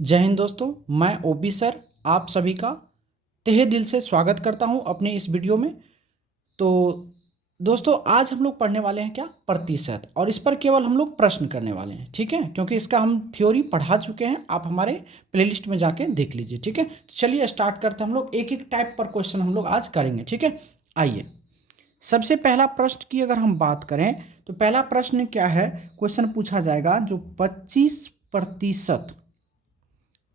जय हिंद दोस्तों, मैं ओपी सर आप सभी का तहे दिल से स्वागत करता हूं अपने इस वीडियो में। तो दोस्तों आज हम लोग पढ़ने वाले हैं क्या प्रतिशत, और इस पर केवल हम लोग प्रश्न करने वाले हैं, ठीक है। क्योंकि इसका हम थ्योरी पढ़ा चुके हैं, आप हमारे प्लेलिस्ट में जाके देख लीजिए, ठीक है। तो चलिए स्टार्ट करते हैं, हम लोग एक एक टाइप पर क्वेश्चन हम लोग आज करेंगे, ठीक है। आइए सबसे पहला प्रश्न की अगर हम बात करें तो पहला प्रश्न क्या है, क्वेश्चन पूछा जाएगा जो 25%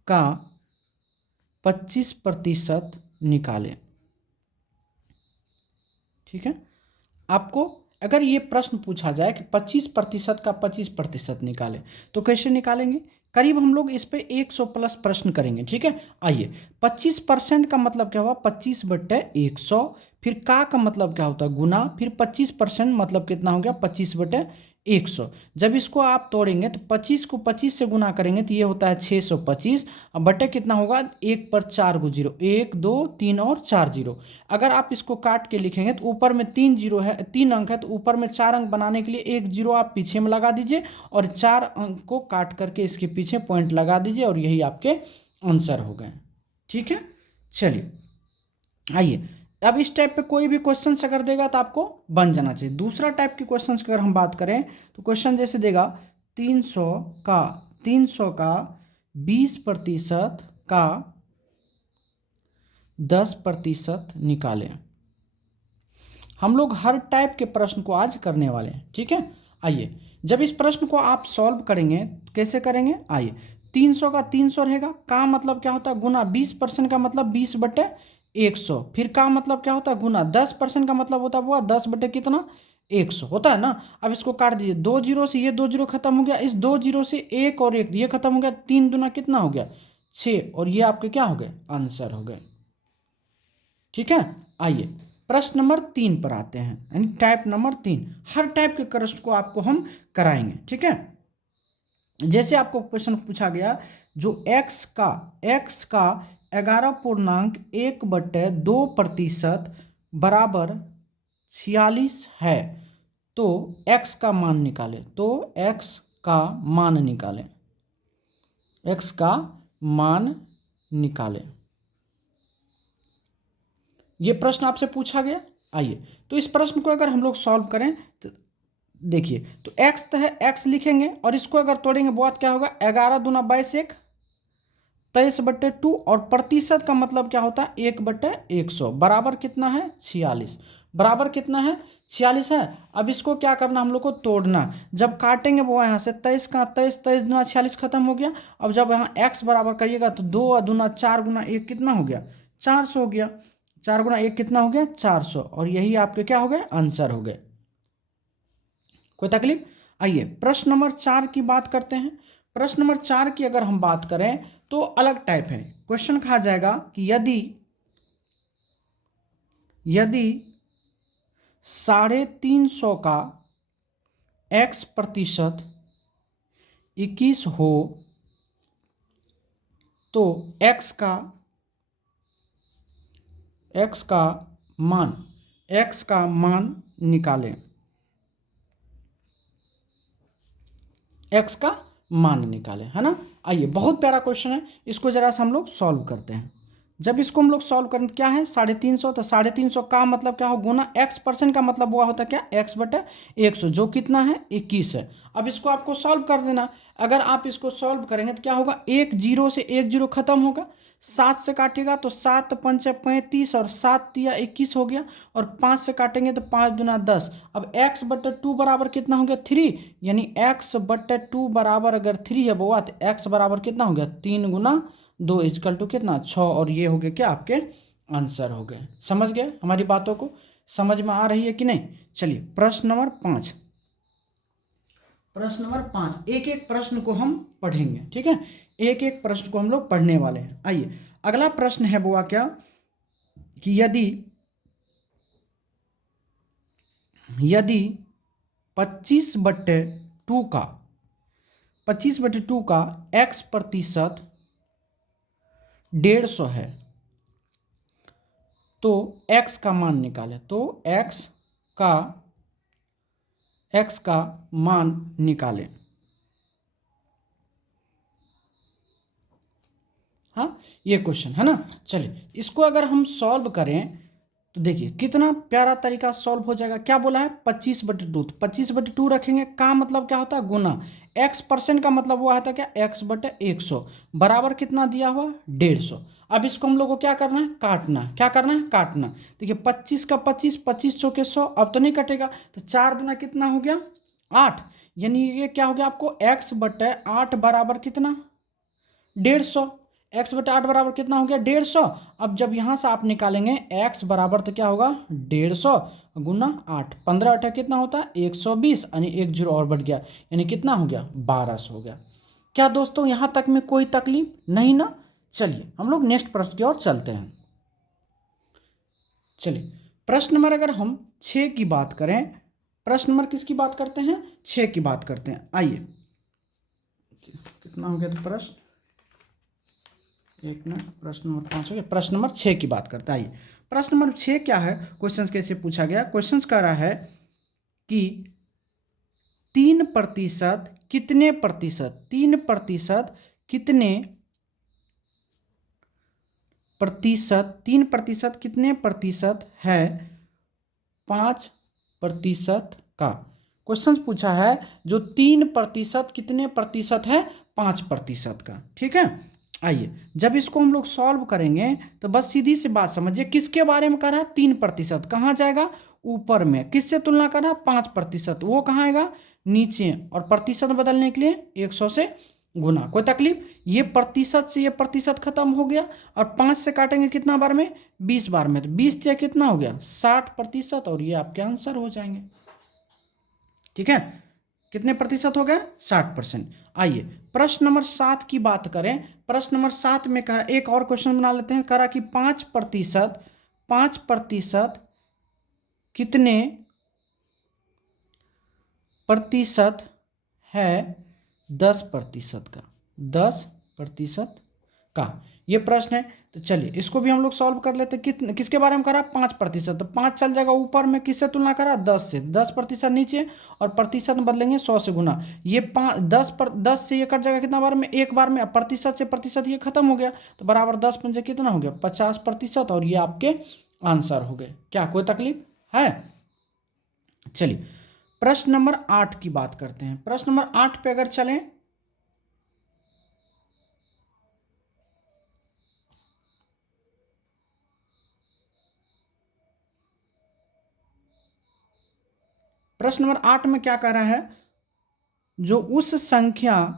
का 25% निकालें, ठीक है। आपको अगर ये प्रश्न पूछा जाए कि 25% का 25% निकालें तो कैसे निकालेंगे। करीब हम लोग इस पे 100 प्लस प्रश्न करेंगे, ठीक है। आइए 25% का मतलब क्या हुआ, 25/100। फिर का मतलब क्या होता है, गुना। फिर 25% मतलब कितना हो गया, 25/100। जब इसको आप तोड़ेंगे तो 25 को 25 से गुना करेंगे तो ये होता है 625। अब बटे कितना होगा, 1 पर 4 को 0, 1 2 3 और 4 जीरो। अगर आप इसको काट के लिखेंगे तो ऊपर में 3 जीरो है, 3 अंक है, तो ऊपर में 4 अंक बनाने के लिए 1 जीरो आप पीछे में लगा दीजिए और 4 अंक को काट करके इसके पीछे पॉइंट लगा दीजिए और यही आपके आंसर हो गए, ठीक है। चलिए आइए अब इस टाइप पे कोई भी क्वेश्चन अगर देगा तो आपको बन जाना चाहिए। दूसरा टाइप के क्वेश्चन की अगर हम बात करें तो क्वेश्चन जैसे देगा 300 का 20% का 10% निकालें। हम लोग हर टाइप के प्रश्न को आज करने वाले हैं, ठीक है। आइए जब इस प्रश्न को आप सॉल्व करेंगे तो कैसे करेंगे, आइए 300 का 300 रहेगा, का मतलब क्या होता है गुना, 20% का मतलब 20/100। फिर का मतलब क्या होता है गुना, 10% का मतलब होता है वो 10 बटे कितना, 100 होता है ना। अब इसको काट दीजिए, 2 जीरो से ये 2 जीरो खत्म हो गया, इस 2 जीरो से एक और एक ये खत्म हो गया, 3 दूना कितना हो गया 6, और ये आपके क्या हो गए, आंसर हो गए, ठीक है। आइए प्रश्न नंबर 3 पर आते हैं, यानी टाइप नंबर 3। हर टाइप के प्रश्न को आपको हम कराएंगे, ठीक है। जैसे आपको क्वेश्चन पूछा गया जो x का 11.1/2% बराबर 46 है, तो x का मान निकालें। तो x का मान निकालें, x का मान निकालें, ये प्रश्न आपसे पूछा गया। आइए तो इस प्रश्न को अगर हम लोग सॉल्व करें तो देखिए, तो x तो है, x लिखेंगे और इसको अगर तोड़ेंगे बहुत क्या होगा, 11 दूना 22 1 23/2, और प्रतिशत का मतलब क्या होता है 1/100, बराबर कितना है 46। बराबर कितना है 46 है। अब इसको क्या करना, हम लोग को तोड़ना। जब काटेंगे वो यहाँ से 23 का 23, 23 दूना 46 खत्म हो गया। अब जब यहाँ x बराबर करिएगा तो 2 दूना 4 गुना 1 कितना हो गया, 400 हो गया। 4 गुना 1 कितना हो गया, 400, और यही आपके क्या हो गए, आंसर हो गए। कोई तकलीफ। आइए प्रश्न नंबर 4 की बात करते हैं। प्रश्न नंबर 4 की अगर हम बात करें तो अलग टाइप है। क्वेश्चन कहा जाएगा कि यदि यदि 350 का x% 21 हो तो x का मान निकालें। x का मान निकालें, है ना। आइए बहुत प्यारा क्वेश्चन है, इसको जरा सा हम लोग सॉल्व करते हैं। जब इसको हम लोग सॉल्व करें क्या है 350, तो 350 का मतलब क्या हो गुना, x% का मतलब हुआ होता क्या, x/100, जो कितना है 21 है। अब इसको आपको सॉल्व कर देना। अगर आप इसको सॉल्व करेंगे तो क्या होगा, 1 जीरो से 1 जीरो खत्म होगा, 7 से काटेगा तो 7 पंचे 35 और 7 तिया 21 हो गया, और 5 से काटेंगे तो 5 दूना 10। अब x/2 बराबर कितना हो गया 3, यानी x/2 बराबर अगर 3 है बुआ तो x बराबर कितना हो गया 3 गुना 2 इजकल टू कितना 6, और ये हो गया क्या आपके आंसर हो गए। समझ गए हमारी बातों को, समझ में आ रही है कि नहीं। चलिए प्रश्न नंबर 5। प्रश्न नंबर 5, एक एक प्रश्न को हम पढ़ेंगे, ठीक है। एक एक प्रश्न को हम लोग पढ़ने वाले हैं। आइए अगला प्रश्न है बुआ क्या, कि यदि 25/2 का 25/2 का x% 150 है तो x का मान निकालें। तो का x का मान निकालें। हाँ, ये क्वेश्चन है ना। चलिए इसको अगर हम सॉल्व करें तो देखिए कितना प्यारा तरीका सॉल्व हो जाएगा। क्या बोला है 25/2, तो 25/2 रखेंगे का मतलब क्या होता है गुना, x% का मतलब हुआ है था क्या x/100 बराबर कितना दिया हुआ 150। अब इसको हम लोग को क्या करना है काटना, क्या करना है काटना। देखिए 25 का 25, 25 चौके 100, अब तो नहीं कटेगा, तो 4 दूना कितना हो गया 8, यानी ये क्या हो गया आपको x/8 बराबर कितना 150। x/8 बराबर कितना हो गया 150। अब जब यहाँ से आप निकालेंगे x बराबर तो क्या होगा 150 गुना 8, 15 × कितना होता है 120, यानी एक जीरो और बढ़ गया, यानी कितना हो गया 1200 हो गया। क्या दोस्तों यहाँ तक में कोई तकलीफ नहीं ना। चलिए हम लोग नेक्स्ट प्रश्न की ओर चलते हैं। चलिए प्रश्न नंबर अगर हम 6 की बात करें, प्रश्न नंबर किसकी बात करते हैं 6 की बात करते हैं। आइए कितना हो गया तो प्रश्न, एक मिनट, प्रश्न नंबर 5 हो गया, प्रश्न नंबर 6 की बात करते हैं। आइए प्रश्न नंबर 6 क्या है, क्वेश्चन कैसे पूछा गया, क्वेश्चन कह रहा है कि 3% कितने प्रतिशत, 3% कितने प्रतिशत, 3% कितने प्रतिशत है 5% का। क्वेश्चन पूछा है जो 3% कितने प्रतिशत है 5% का, ठीक है। आइए जब इसको हम लोग सॉल्व करेंगे तो बस सीधी सी बात समझिए, किसके बारे में कर रहा है 3%, कहाँ जाएगा ऊपर में, किससे तुलना कर रहा है 5%, वो कहाँ आएगा नीचे, और प्रतिशत बदलने के लिए 100 से गुना। कोई तकलीफ, ये प्रतिशत से ये प्रतिशत खत्म हो गया, और 5 से काटेंगे कितना बार में 20 बार में, तो 20 से कितना हो गया 60%, और ये आपके आंसर हो जाएंगे, ठीक है। कितने प्रतिशत हो गए 60%। आइए प्रश्न नंबर 7 की बात करें, प्रश्न नंबर 7 में कहा, एक और क्वेश्चन बना लेते हैं, कहा कि 5% कितने प्रतिशत है 10% का, 10% का ये प्रश्न है। तो चलिए इसको भी हम लोग सॉल्व कर लेते हैं। किसके बारे में करा 5%, तो 5 चल जाएगा ऊपर में, किससे तुलना करा 10 से, 10% नीचे, और प्रतिशत में बदलेंगे 100 से गुना। ये 10 से ये कट जाएगा कितना बार में, एक बार में, प्रतिशत से प्रतिशत ये खत्म हो गया, तो बराबर 10 पंजे कितना हो गया 50%, और ये आपके आंसर हो गए। क्या कोई तकलीफ है। चलिए प्रश्न नंबर 8 की बात करते हैं। प्रश्न नंबर 8 पे अगर चलें, प्रश्न नंबर 8 में क्या कह रहा है, जो उस संख्या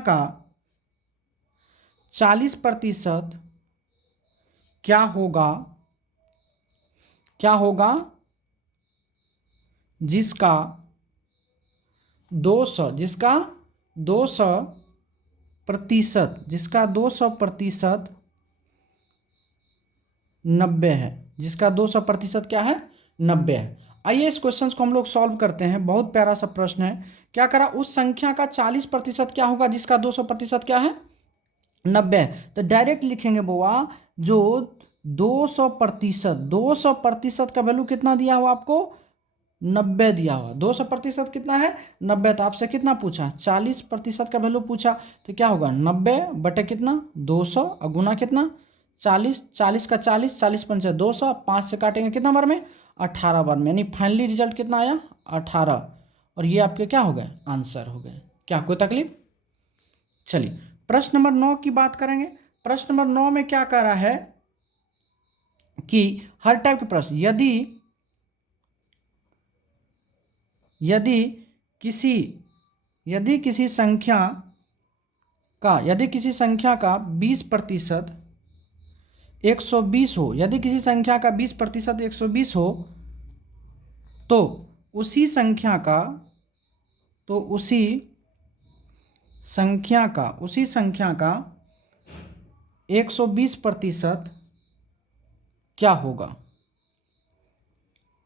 का 40% क्या होगा, क्या होगा जिसका 200, जिसका 200%, जिसका 200% 90 है, जिसका 200% क्या है 90 है। आइए इस क्वेश्चन को हम लोग सॉल्व करते हैं, बहुत प्यारा सा प्रश्न है। क्या करा, उस संख्या का 40% क्या होगा जिसका 200% क्या है 90 है। तो डायरेक्ट लिखेंगे बुआ, जो 200% का वैल्यू कितना दिया हुआ आपको 90 दिया हुआ, 200% कितना है 90, तो आपसे कितना पूछा 40% का वैल्यू पूछा, तो क्या होगा 90 बटे कितना 200, और गुना कितना 40, 40 का 40, 40 पंचे 200, 5 से काटेंगे कितना बार में 18 बार में, यानी फाइनली रिजल्ट कितना आया 18, और ये आपके क्या हो गए आंसर हो गए। क्या कोई तकलीफ। चलिए प्रश्न नंबर 9 की बात करेंगे। प्रश्न नंबर 9 में क्या कह रहा है कि हर टाइप के प्रश्न, यदि किसी संख्या का 20% 120 हो, यदि किसी संख्या का 20% 120 हो, तो उसी संख्या का 120% क्या होगा,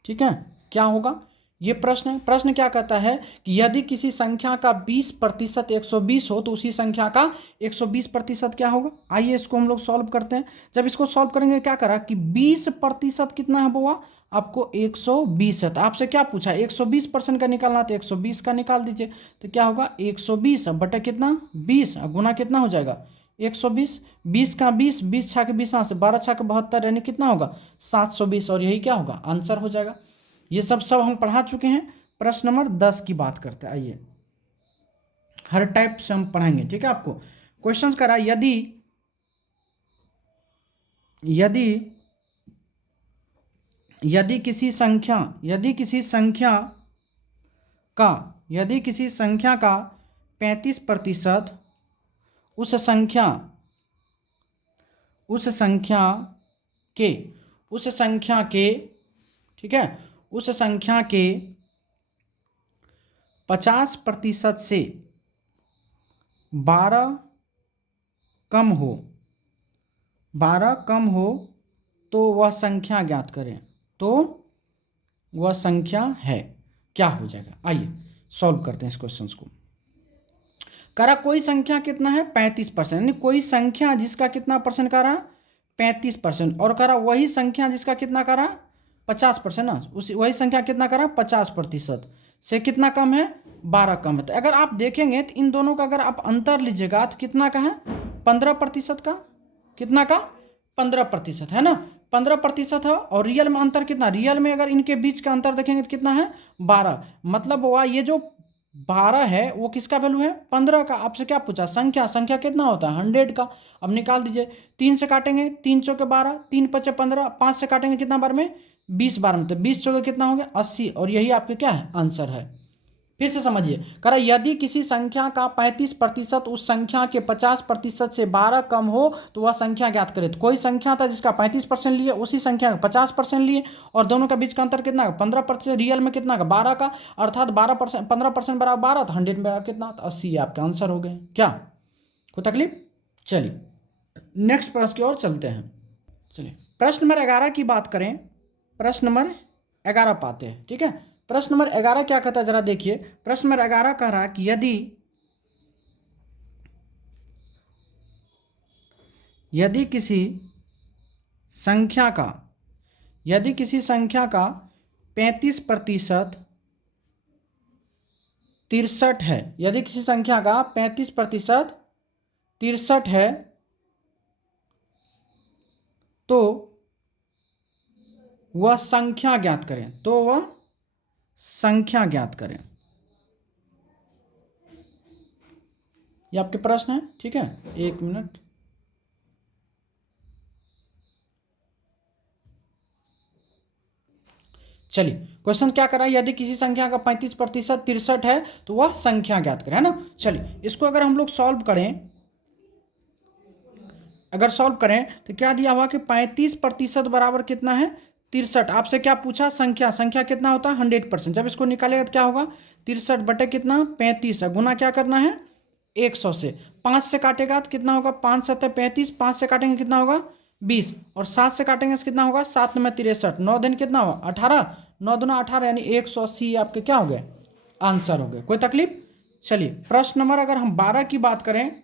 ठीक है, क्या होगा ये प्रश्न क्या कहता है कि यदि किसी संख्या का 20% 120 हो तो उसी संख्या का 120% क्या होगा। आइए इसको हम लोग सॉल्व करते हैं। जब इसको सॉल्व करेंगे क्या करा कि 20% कितना है बुआ, आपको 120 है। तो आपसे क्या पूछा, 120% का निकालना, तो 120 का निकाल दीजिए। तो क्या होगा 120 बटा कितना 20 गुना कितना हो जाएगा 120, 20 का 20, 20 छः के 20 से 12 छः के 72 यानी कितना होगा 720, और यही क्या होगा आंसर हो जाएगा। ये सब हम पढ़ा चुके हैं। प्रश्न नंबर 10 की बात करते हैं। आइए हर टाइप से हम पढ़ाएंगे, ठीक है। आपको क्वेश्चंस करा, यदि यदि यदि किसी संख्या का 35% उस संख्या के ठीक है, उस संख्या के 50% से 12 कम हो तो वह संख्या ज्ञात करें। तो वह संख्या है, क्या हो जाएगा। आइए सॉल्व करते हैं इस क्वेश्चन को। करा कोई संख्या कितना है 35%, यानी कोई संख्या जिसका कितना परसेंट करा 35%, और करा वही संख्या जिसका कितना करा 50% ना, उसी वही संख्या कितना करा 50% से कितना कम है 12 कम है। तो अगर आप देखेंगे तो इन दोनों का अगर आप अंतर लीजिएगा तो कितना का है 15% का, कितना का 15% है ना, 15% है। और रियल में अंतर कितना, रियल में अगर इनके बीच का अंतर देखेंगे तो कितना है 12, मतलब वह ये जो 12 है वो किसका वैल्यू है 15 का। आपसे क्या पूछा, संख्या कितना होता है 100 का। अब निकाल दीजिए, 3 से काटेंगे 3 चौके 12, 3 पचे 15, 5 से काटेंगे कितना बार में 20 बार में, तो 20 चौके कितना हो गया 80, और यही आपके क्या है आंसर है। फिर से समझिए, कह रहा यदि किसी संख्या का 35% उस संख्या के 50% से 12 कम हो तो वह संख्या ज्ञात करे। तो कोई संख्या था जिसका 35% लिए, उसी संख्या का 50% लिए, और दोनों के बीच का अंतर कितना है 15%, रियल में कितना का 12 का, अर्थात 12%, 15% बराबर 12, तो 100 में बराबर कितना, तो 80 आपका आंसर हो गए। क्या कोई तकलीफ। चलिए नेक्स्ट प्रश्न की ओर चलते हैं। चलिए प्रश्न नंबर 11 की बात करें। प्रश्न नंबर 11 पाते हैं, ठीक है। प्रश्न नंबर 11 क्या कहता है जरा देखिए। प्रश्न नंबर 11 कह रहा है कि यदि किसी संख्या का 35% 63 है, यदि किसी संख्या का 35% 63 है तो वह संख्या ज्ञात करें। ये आपके प्रश्न है, ठीक है। एक मिनट, चलिए क्वेश्चन क्या कर रहा है, यदि किसी संख्या का 35% 63 है तो वह संख्या ज्ञात करें, है ना। चलिए इसको अगर हम लोग सॉल्व करें, तो क्या दिया हुआ कि 35% बराबर कितना है 63। आपसे क्या पूछा, संख्या कितना होता है 100%। जब इसको निकालेगा तो क्या होगा 63 बटे कितना 35 है, गुना क्या करना है 100 से। 5 से काटेगा तो कितना होगा 5 7 35, 5 से काटेंगे कितना होगा 20, और 7 से काटेंगे तो कितना होगा 7 9 63, 9 दिन कितना हुआ 18, 9 दूना 18 यानी 180 आपके क्या हो गए आंसर हो गए। कोई तकलीफ। चलिए प्रश्न नंबर अगर हम 12 की बात करें,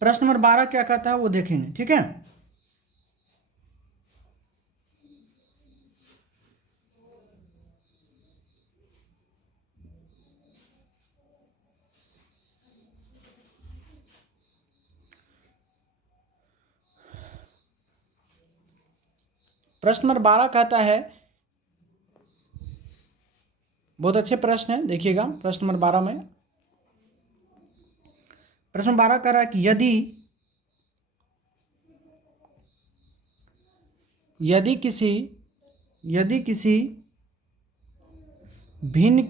प्रश्न नंबर 12 क्या कहता है वो देखेंगे, ठीक है। प्रश्न नंबर 12 कहता है, बहुत अच्छे प्रश्न है, देखिएगा प्रश्न नंबर 12 में। प्रश्न 12 कह रहा है कि यदि किसी भिन्न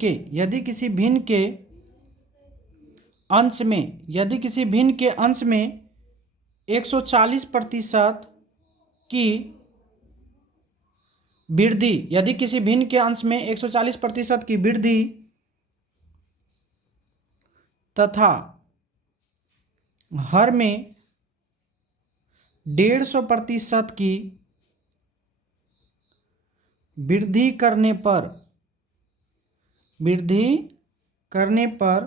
के अंश में 140% की वृद्धि, यदि किसी भिन्न के अंश में 140% की वृद्धि तथा हर में 150% की वृद्धि करने पर वृद्धि करने पर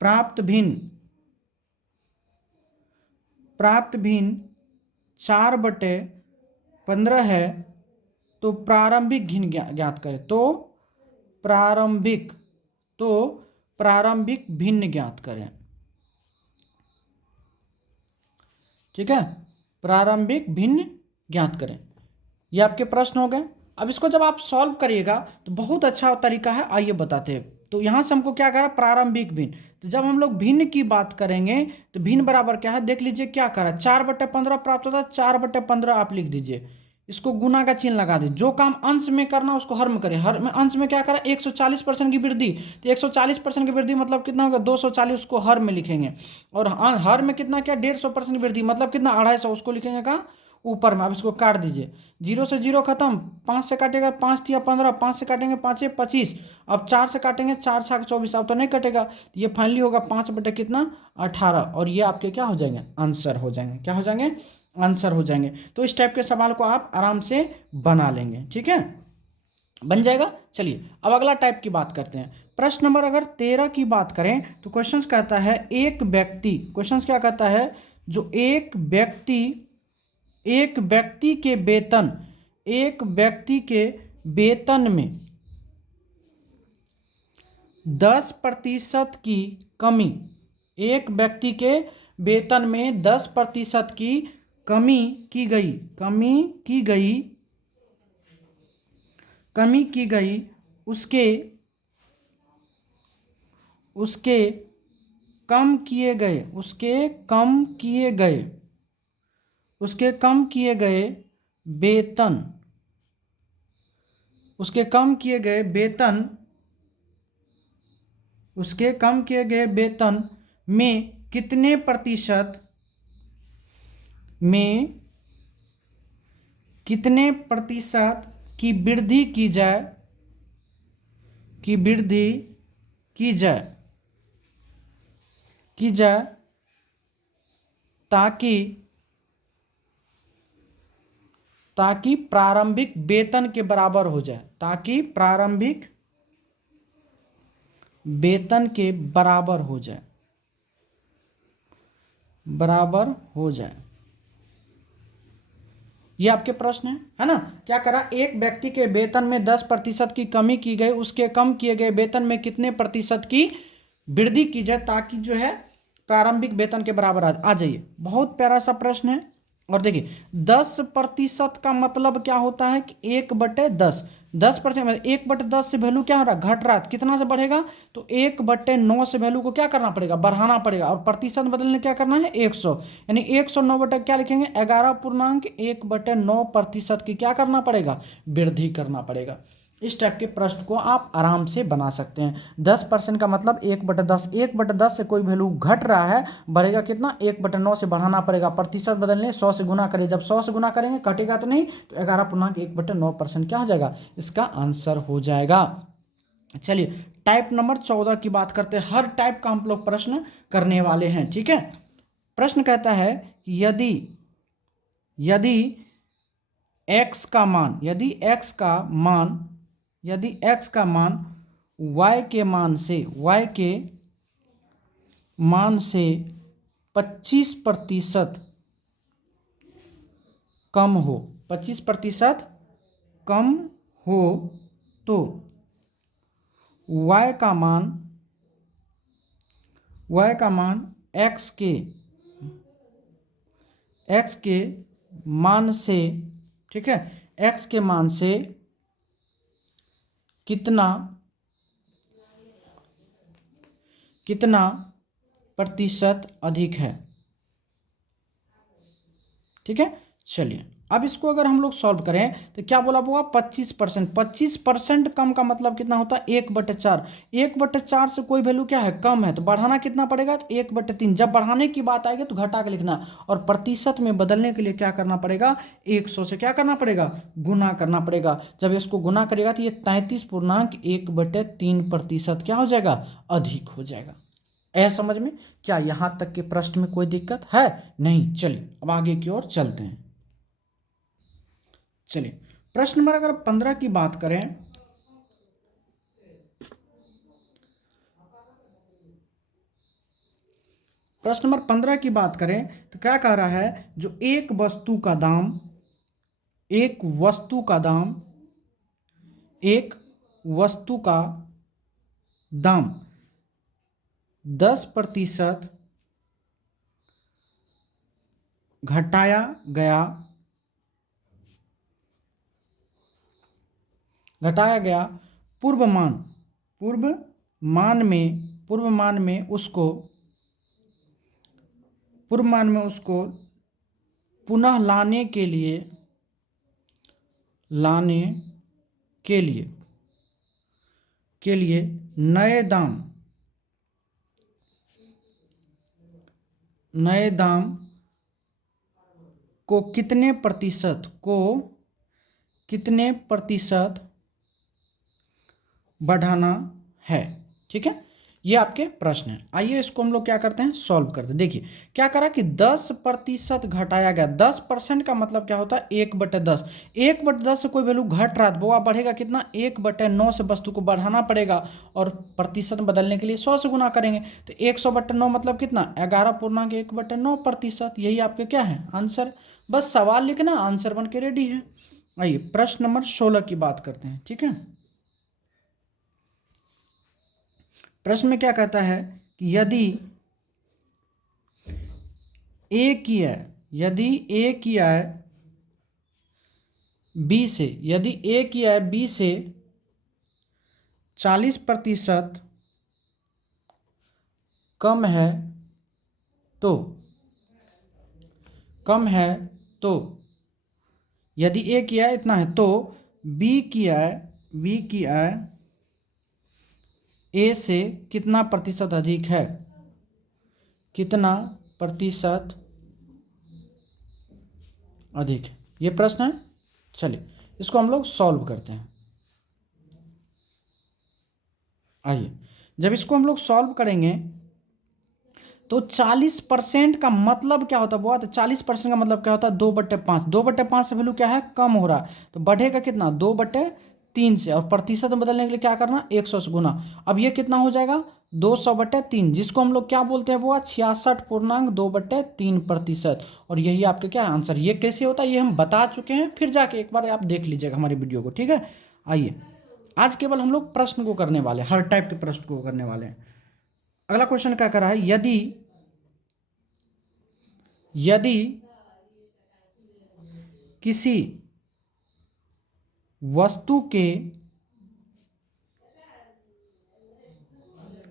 प्राप्त भिन्न 4/15 है, तो प्रारंभिक भिन्न ज्ञात करें। तो प्रारंभिक भिन्न ज्ञात करें। ठीक है, प्रारंभिक भिन्न ज्ञात करें। ये आपके प्रश्न हो गए। अब इसको जब आप सॉल्व करिएगा तो बहुत अच्छा तरीका है, आइए बताते हैं। तो यहाँ से हमको क्या करा, प्रारंभिक भिन्न। तो जब हम लोग भिन्न की बात करेंगे तो भिन्न बराबर क्या है, देख लीजिए क्या करा, 4/15 प्राप्त होता है, 4/15 आप लिख दीजिए, इसको गुना का चिन्ह लगा दीजिए। जो काम अंश में करना उसको हर में करें। हर में अंश में क्या करा, 140% की वृद्धि, तो 140% की वृद्धि मतलब कितना होगा, 240, उसको हर में लिखेंगे। और हर में कितना, क्या 150% की वृद्धि मतलब कितना, 250, उसको लिखेंगे का ऊपर में। अब इसको काट दीजिए, 0 से 0 खत्म, 5 से काटेगा 5 या 15, 5 से काटेंगे 5 25, अब 4 से काटेंगे 4 6 24, अब तो नहीं कटेगा, तो ये फाइनली होगा 5 बटे कितना, 18। और ये आपके क्या हो जाएंगे, आंसर हो जाएंगे। क्या हो जाएंगे, आंसर हो जाएंगे। तो इस टाइप के सवाल को आप आराम से बना लेंगे। ठीक है, बन जाएगा। चलिए अब अगला टाइप की बात करते हैं। प्रश्न नंबर अगर 13 की बात करें तो क्वेश्चंस कहता है एक व्यक्ति, क्वेश्चंस क्या कहता है, जो एक व्यक्ति के वेतन में 10% की कमी, एक व्यक्ति के वेतन में 10% की कमी की गई, उसके कम किए गए वेतन में कितने प्रतिशत की वृद्धि की जाए ताकि प्रारंभिक वेतन के बराबर हो जाए, ये आपके प्रश्न है ना। क्या करा, एक व्यक्ति के वेतन में 10% की कमी की गई, उसके कम किए गए वेतन में कितने प्रतिशत की वृद्धि की जाए ताकि जो है प्रारंभिक वेतन के बराबर आ जाइए। बहुत प्यारा सा प्रश्न है। और देखिए 10% का मतलब क्या होता है कि 1/10, 10%, 1/10 से वैल्यू क्या हो रहा है, घट रहा है, कितना से बढ़ेगा, तो 1/9 से वैल्यू को क्या करना पड़ेगा, बढ़ाना पड़ेगा। और प्रतिशत बदलने क्या करना है, 100, यानी 109 बटे क्या लिखेंगे, 11.1/9% की क्या करना पड़ेगा, वृद्धि करना पड़ेगा। इस टाइप के प्रश्न को आप आराम से बना सकते हैं। 10% का मतलब 1/10, 1/10 से कोई वैल्यू घट रहा है, बढ़ेगा कितना, 1/9 से बढ़ाना पड़ेगा। प्रतिशत बदलने 100 से गुना करें, जब 100 से गुना करेंगे कटेगा तो नहीं, तो 11.1/9% क्या हो जाएगा, इसका आंसर हो जाएगा। चलिए टाइप नंबर 14 की बात करते हैं। हर टाइप का हम लोग प्रश्न करने वाले हैं। ठीक है, प्रश्न कहता है कि यदि x का मान y के मान से 25% कम हो, 25% कम हो, तो y का मान x के मान से, ठीक है, x के मान से कितना प्रतिशत अधिक है। ठीक है, चलिए अब इसको अगर हम लोग सॉल्व करें तो क्या बोला होगा, 25%। 25% कम का मतलब कितना होता है, 1/4। 1/4 से कोई वैल्यू क्या है, कम है, तो बढ़ाना कितना पड़ेगा, तो 1/3। जब बढ़ाने की बात आएगी तो घटा के लिखना, और प्रतिशत में बदलने के लिए क्या करना पड़ेगा, 100 से क्या करना पड़ेगा, गुना करना पड़ेगा। जब इसको गुना करेगा तो ये 33.1/3% क्या हो जाएगा, अधिक हो जाएगा। ऐसा समझ में, क्या यहाँ तक के प्रश्न में कोई दिक्कत है, नहीं। चलिए अब आगे की ओर चलते हैं। चलिए प्रश्न नंबर अगर 15 की बात करें प्रश्न नंबर 15 की बात करें तो क्या कह रहा है, जो एक वस्तु का दाम, एक वस्तु का दाम, एक वस्तु का दाम 10% घटाया गया, पूर्वमान में उसको पुनः लाने के लिए नए दाम को कितने प्रतिशत बढ़ाना है। ठीक है, ये आपके प्रश्न है। आइए इसको हम लोग क्या करते हैं, सॉल्व करते हैं। देखिए क्या करा कि 10% घटाया गया। 10% का मतलब क्या होता है, 1/10। 1/10 से कोई वैल्यू घट रहा है तो वो बढ़ेगा कितना, 1/9 से वस्तु को बढ़ाना पड़ेगा, और प्रतिशत बदलने के लिए 100 से गुना करेंगे। तो 100/9 मतलब कितना, 11.1/9%। यही आपके क्या है, आंसर। बस सवाल लिखना, आंसर बन के रेडी है। आइए प्रश्न नंबर 16 की बात करते हैं। ठीक है, प्रश्न में क्या कहता है कि यदि ए की आय बी से 40% कम है तो यदि ए की आय इतना है तो बी की आय ए से कितना प्रतिशत अधिक है, कितना प्रतिशत अधिक है, ये प्रश्न है। चलिए इसको हम लोग सॉल्व करते हैं। आइए, जब इसको हम लोग सॉल्व करेंगे तो 40% का मतलब क्या होता है, बहुत 40% का मतलब क्या होता है, 2/5। 2/5 से वैल्यू क्या है, कम हो रहा है, तो बढ़ेगा कितना, 2/3 से, और प्रतिशत में बदलने के लिए क्या करना, 100 से गुना। अब ये कितना हो जाएगा, 200/3, जिसको हम लोग क्या बोलते हैं, वो 66.2/3%। और यही आपके क्या है, आंसर। ये कैसे होता है ये हम बता चुके हैं, फिर जाके एक बार आप देख लीजिएगा हमारी वीडियो को। ठीक है, आइए आज केवल हम लोग प्रश्न को करने वाले हैं, हर टाइप के प्रश्न को करने वाले हैं। अगला क्वेश्चन क्या कर रहा है, यदि किसी वस्तु के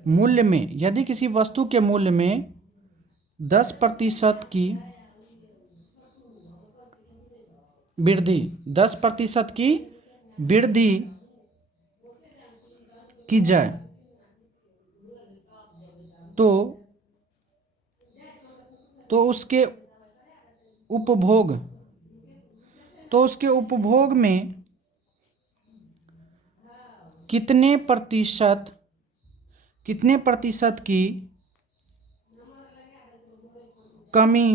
मूल्य में 10% की वृद्धि की जाए तो उसके उपभोग में कितने प्रतिशत की कमी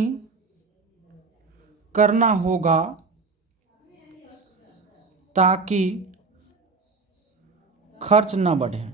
करना होगा ताकि खर्च न बढ़े।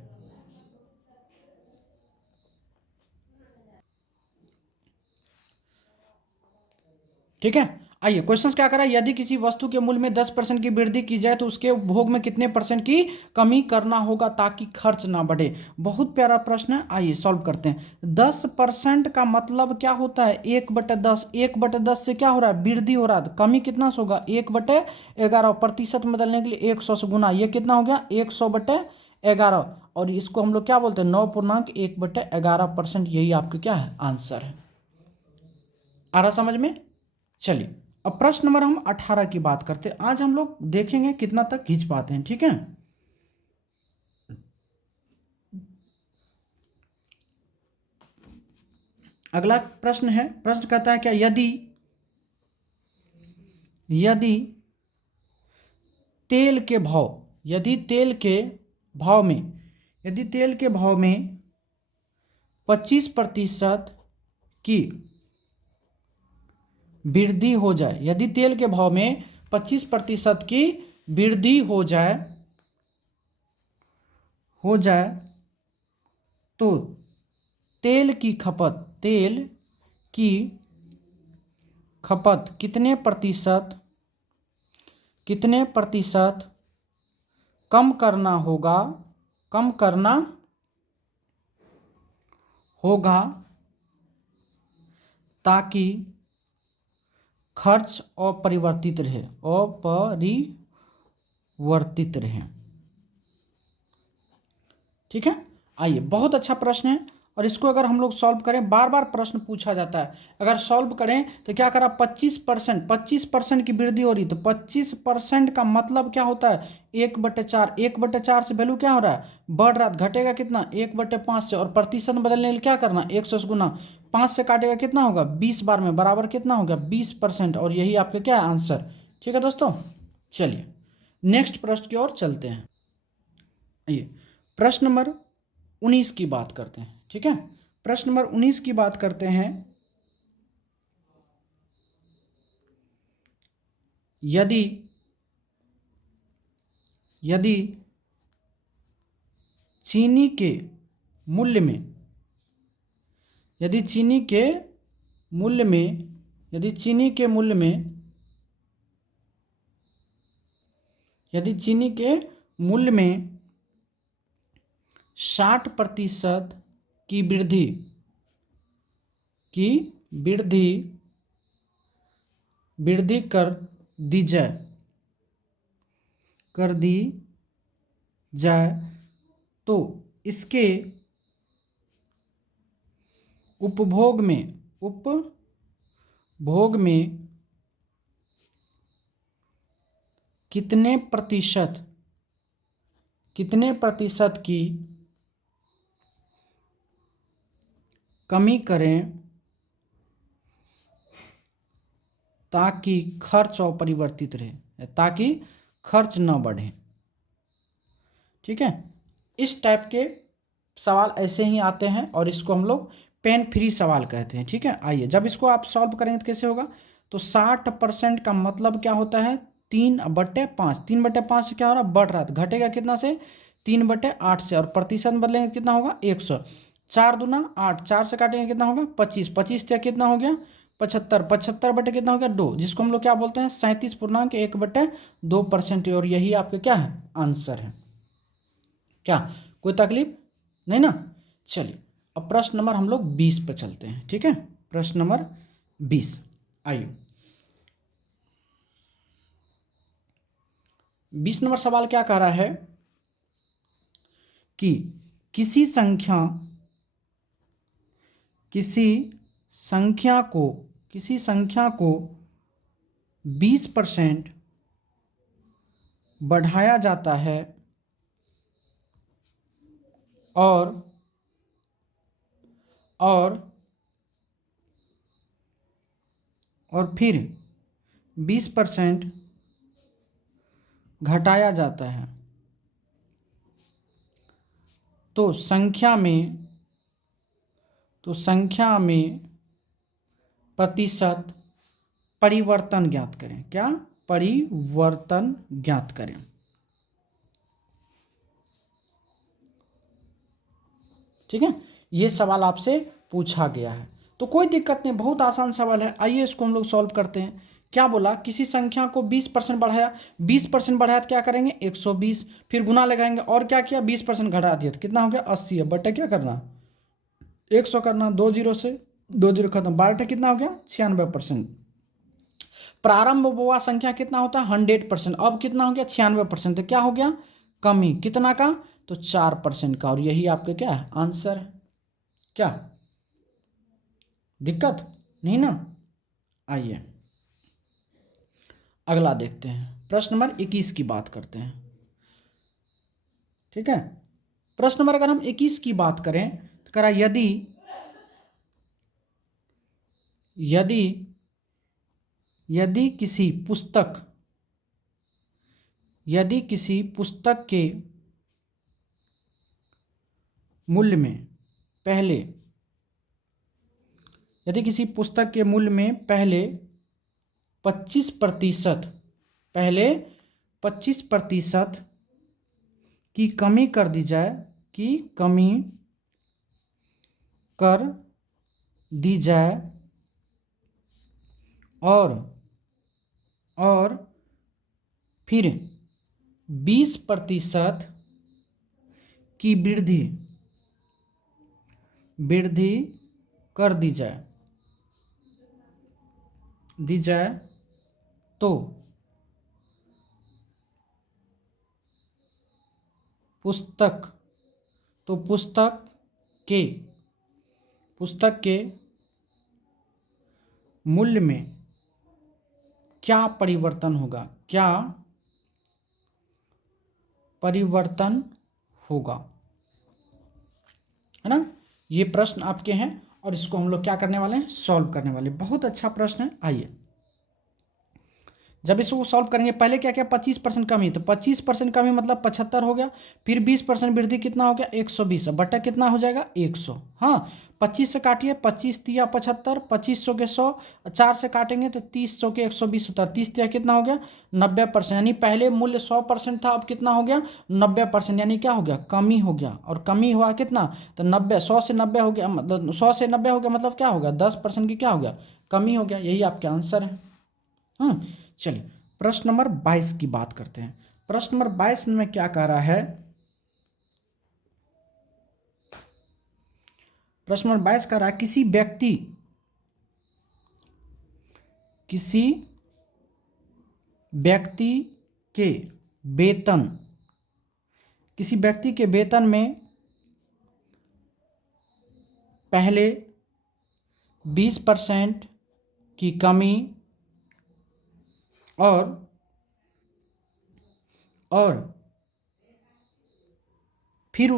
ठीक है, आइए क्वेश्चन क्या करा, यदि किसी वस्तु के मूल्य में 10% की वृद्धि की जाए तो उसके उपभोग में कितने % की कमी करना होगा ताकि खर्च ना बढ़े। बहुत प्यारा प्रश्न है, आइए सॉल्व करते हैं। 10% का मतलब क्या होता है, 1/10। 1/10 से क्या हो रहा है, वृद्धि हो रहा है, कमी कितना से होगा, 1/11। प्रतिशत में बदलने के लिए 100 से गुना, ये कितना हो गया, 100/11। और इसको हम लोग क्या बोलते हैं, 9.1/11%। यही आपके क्या है, आंसर है। आ रहा समझ में। चलिए अब प्रश्न नंबर हम 18 की बात करते हैं। आज हम लोग देखेंगे कितना तक खींच पाते हैं। ठीक है, अगला प्रश्न है, प्रश्न कहता है क्या, यदि तेल के भाव में 25% की वृद्धि हो जाए, यदि तेल के भाव में 25% की वृद्धि हो जाए तो तेल की खपत कितने प्रतिशत कम करना होगा ताकि खर्च अपरिवर्तित रहे। ठीक है, आइए, बहुत अच्छा प्रश्न है और इसको अगर हम लोग सॉल्व करें, बार बार प्रश्न पूछा जाता है, अगर सॉल्व करें तो क्या करा, 25% की वृद्धि हो रही, तो 25% का मतलब क्या होता है, 1/4, 1/4 से वैल्यू क्या हो रहा है, बढ़ रहा है, घटेगा कितना, 1/5 से, और प्रतिशत बदलने के लिए क्या करना, 100 से गुना, 5 से काटेगा कितना होगा, 20 बार में, बराबर कितना होगा, 20%, और यही आपका क्या है, आंसर। ठीक है दोस्तों, चलिए नेक्स्ट प्रश्न की ओर चलते हैं। आइए प्रश्न नंबर 19 की बात करते हैं। ठीक है, प्रश्न नंबर 19 की बात करते हैं। यदि चीनी के मूल्य में यदि चीनी के मूल्य में 60% की वृद्धि कर दी जाए तो इसके उपभोग में कितने प्रतिशत की कमी करें ताकि खर्च अपरिवर्तित रहे, ताकि खर्च न बढ़े। ठीक है, इस टाइप के सवाल ऐसे ही आते हैं और इसको हम लोग पेन फ्री सवाल कहते हैं। ठीक है, आइए, जब इसको आप सॉल्व करेंगे तो कैसे होगा, तो 60% का मतलब क्या होता है, 3/5, 3/5 से क्या हो रहा है, बढ़ रहा है, घटेगा कितना से, 3/8 से, और प्रतिशत बदलेंगे कितना होगा, 100, 4 दूना 8, 4 से काटेंगे कितना होगा, 25, 25 से कितना हो गया, 75, 75 बटे कितना हो गया, 2, जिसको हम लोग क्या बोलते हैं, 37.1/2%, और यही आपका क्या है, आंसर है। क्या कोई तकलीफ नहीं ना। चलिए अब प्रश्न नंबर हम लोग 20 पे चलते हैं। ठीक है, प्रश्न नंबर 20, आइए 20 नंबर सवाल क्या कह रहा है कि किसी संख्या को 20% बढ़ाया जाता है और फिर 20% घटाया जाता है, तो संख्या में प्रतिशत परिवर्तन ज्ञात करें। क्या परिवर्तन ज्ञात करें। ठीक है, ये सवाल आपसे पूछा गया है, तो कोई दिक्कत नहीं, बहुत आसान सवाल है। आइए इसको हम लोग सॉल्व करते हैं। क्या बोला, किसी संख्या को 20% बढ़ाया, 20% बढ़ाया तो क्या करेंगे, 120, फिर गुना लगाएंगे, और क्या किया, 20% घटा दिया तो कितना हो गया, 80 है, बटे क्या करना, 100 करना, 2 जीरो से 2 जीरो खत्म, 12 कितना हो गया, 96%। प्रारंभ हुआ संख्या कितना होता है, 100%, अब कितना हो गया, 96%, तो क्या हो गया, कमी कितना का, तो 4% का, और यही आपका क्या है, आंसर है। क्या दिक्कत नहीं ना। आइए अगला देखते हैं, प्रश्न नंबर 21 की बात करते हैं। ठीक है, प्रश्न नंबर अगर हम 21 की बात करें तो करा, यदि किसी पुस्तक के मूल्य में पहले 25% की कमी कर दी जाए, कर दी जाए और फिर 20% की वृद्धि कर दी जाए तो पुस्तक के मूल्य में क्या परिवर्तन होगा, है ना। ये प्रश्न आपके हैं और इसको हम लोग क्या करने वाले हैं, सॉल्व करने वाले। बहुत अच्छा प्रश्न है। आइए, जब इसको सॉल्व करेंगे, पहले क्या क्या 25% कमी, तो 25% कमी मतलब 75 हो गया, फिर 20% वृद्धि कितना हो गया 120, बटा कितना हो जाएगा 100। हाँ, 25 से काटिए, 25 तिया 75, 2500 के 100, 4 से काटेंगे तो 30 के 120 होता है, 30 तिया कितना हो गया 90%, यानी पहले मूल्य 100% था, अब कितना हो गया 90%, यानी क्या हो गया कमी हो गया। और कमी हुआ कितना, तो 90, 100 से 90 हो गया, मतलब 100 से 90 हो गया, मतलब क्या हो गया 10% की क्या हो गया कमी हो गया। यही आपके आंसर है। हाँ, चलिए प्रश्न नंबर 22 की बात करते हैं। प्रश्न नंबर 22 में क्या कह रहा है, प्रश्न नंबर 22 कह रहा है किसी व्यक्ति के वेतन में पहले 20% की कमी और फिर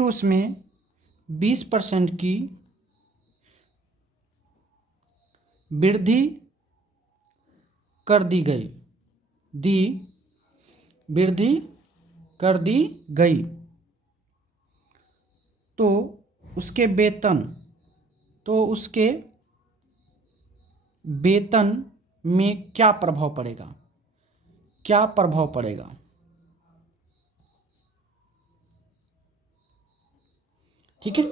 उसमें 20% की वृद्धि कर दी गई तो उसके वेतन में क्या प्रभाव पड़ेगा। ठीक है,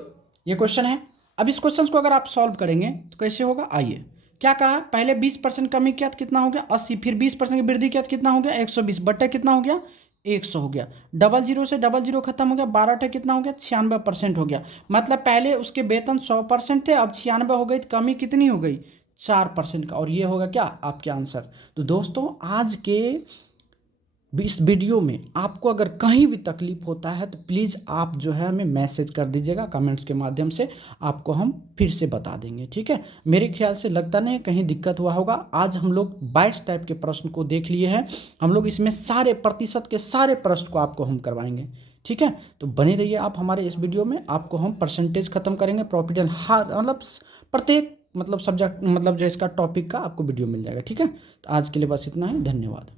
ये क्वेश्चन है। अब इस क्वेश्चन को अगर आप सॉल्व करेंगे तो कैसे होगा, आइए। क्या कहा, पहले 20% कमी किया तो कितना हो गया 80, फिर 20% की वृद्धि किया तो कितना हो गया 120, बट्टा कितना हो गया 100 हो गया, डबल जीरो से डबल जीरो खत्म हो गया, 12 कितना हो गया 96% हो गया। मतलब पहले उसके वेतन 100% थे, अब 96 हो गई, तो कमी कितनी हो गई 4% का, और ये होगा क्या आपके आंसर। तो दोस्तों, आज के इस वीडियो में आपको अगर कहीं भी तकलीफ होता है तो प्लीज़ आप जो है हमें मैसेज कर दीजिएगा कमेंट्स के माध्यम से, आपको हम फिर से बता देंगे। ठीक है, मेरे ख्याल से लगता नहीं कहीं दिक्कत हुआ होगा। आज हम लोग 22 टाइप के प्रश्न को देख लिए हैं, हम लोग इसमें सारे प्रतिशत के सारे प्रश्न को आपको हम करवाएंगे। ठीक है, तो बने रहिए आप हमारे इस वीडियो में, आपको हम परसेंटेज खत्म करेंगे, प्रॉफिट एंड हर मतलब प्रत्येक मतलब सब्जेक्ट मतलब जो इसका टॉपिक का आपको वीडियो मिल जाएगा। ठीक है, तो आज के लिए बस इतना ही, धन्यवाद।